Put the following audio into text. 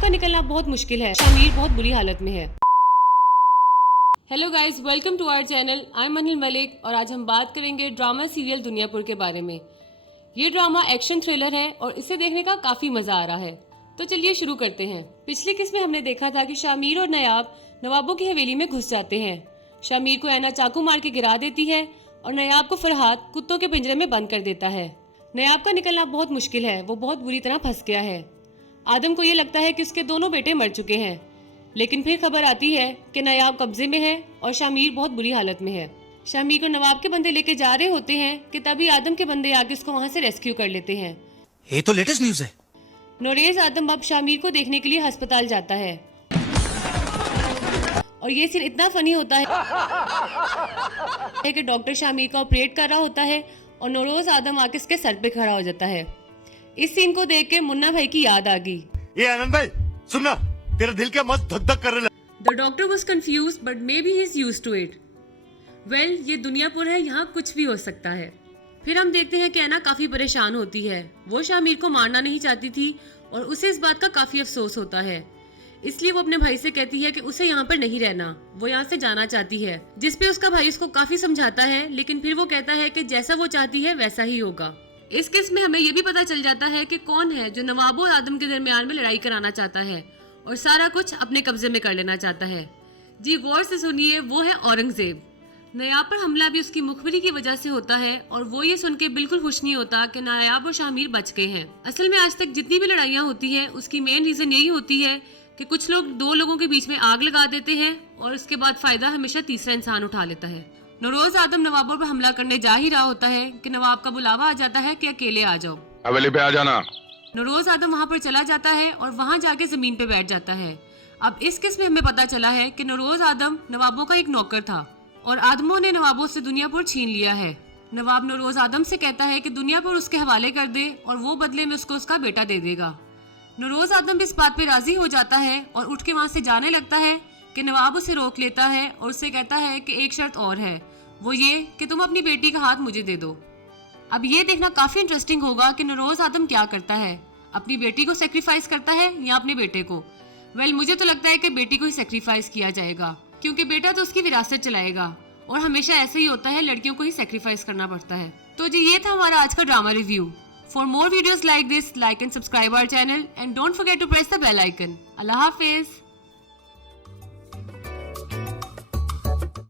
नयाब का निकलना बहुत मुश्किल है। शामिर बहुत बुरी हालत में है। Hello guys, welcome to our channel. I am Anil Malik और आज हम बात करेंगे ड्रामा सीरियल दुनियापुर के बारे में। ये ड्रामा एक्शन थ्रिलर है और इसे देखने का काफी मजा आ रहा है। तो चलिए शुरू करते हैं। पिछली किस्त में हमने देखा था कि शामिर और नयाब नवाबों की हवेली में घुस जाते हैं। शामिर को ऐना चाकू मार के गिरा देती है और नयाब को फरहाद कुत्तों के पिंजरे में बंद कर देता है। नयाब का निकलना बहुत मुश्किल है, वो बहुत बुरी तरह फंस गया है। आदम को ये लगता है कि उसके दोनों बेटे मर चुके हैं, लेकिन फिर खबर आती है कि नयाब कब्जे में है और शामिर बहुत बुरी हालत में है। शामिर को नवाब के बंदे लेके जा रहे होते हैं कि तभी आदम के बंदे आके उसको वहाँ से रेस्क्यू कर लेते हैं। ये तो लेटेस्ट न्यूज़ है। नोरेज आदम अब शामिर को देखने के लिए अस्पताल जाता है और ये सीन इतना फनी होता है कि डॉक्टर शामिर का ऑपरेट कर रहा होता है और नोरोज आदम आके इसके सर पे खड़ा हो जाता है। इस सीन को देख के मुन्ना भाई की याद आ गई। ये आनंद भाई सुनना, तेरा दिल क्या मस्त धक धक कर रहा है। The doctor was confused but maybe he's used to it. Well, ये दुनियापुर है, यहाँ कुछ भी हो सकता है। फिर हम देखते हैं कि ऐना काफी परेशान होती है। वो शामिर को मारना नहीं चाहती थी और उसे इस बात का काफी अफसोस होता है, इसलिए वो अपने भाई से कहती है कि उसे यहाँ पर नहीं रहना, वो यहाँ से जाना चाहती है। जिसपे उसका भाई उसको काफी समझाता है, लेकिन फिर वो कहता है कि जैसा वो चाहती है वैसा ही होगा। इस किस्म में हमें ये भी पता चल जाता है कि कौन है जो नवाबों और आदम के दरमियान में लड़ाई कराना चाहता है और सारा कुछ अपने कब्जे में कर लेना चाहता है। जी गौर से सुनिए, वो है औरंगजेब। नयाब पर हमला भी उसकी मुखबिरी की वजह से होता है और वो ये सुन के बिल्कुल खुश नहीं होता कि नयाब और शामिर बच गए हैं। असल में आज तक जितनी भी लड़ाइयाँ होती है उसकी मेन रीजन यही होती है कि कुछ लोग दो लोगों के बीच में आग लगा देते हैं और उसके बाद फायदा हमेशा तीसरा इंसान उठा लेता है। नौरोज आदम नवाबों पर हमला करने जा ही रहा होता है कि नवाब का बुलावा आ जाता है कि अकेले आ जाओ, हवेली पे आ जाना। नौरोज आदम वहाँ पर चला जाता है और वहाँ जाके जमीन पे बैठ जाता है। अब इस किस्म में हमें पता चला है कि नौरोज आदम नवाबों का एक नौकर था और आदमों ने नवाबों से दुनियापुर छीन लिया है। नवाब नौरोज आदम से कहता है कि दुनियापुर उसके हवाले कर दे और वो बदले में उसको उसका बेटा दे देगा। नौरोज आदम भी इस बात पे राजी हो जाता है और उठ के वहाँ से जाने लगता है कि नवाब उसे रोक लेता है और उससे कहता है कि एक शर्त और है, वो ये कि तुम अपनी बेटी का हाथ मुझे दे दो। अब ये देखना काफी इंटरेस्टिंग होगा कि नौरोज आदम क्या करता है, अपनी बेटी को सेक्रीफाइस करता है या अपने बेटे को। वेल, मुझे तो लगता है कि बेटी को ही सेक्रीफाइस किया जाएगा, क्योंकि बेटा तो उसकी विरासत चलाएगा और हमेशा ऐसे ही होता है, लड़कियों को ही सेक्रीफाइस करना पड़ता है। तो जी ये था हमारा आज का drama review. For more videos like this, like and subscribe our channel and don't forget to press the bell icon. अल्लाह हाफिज।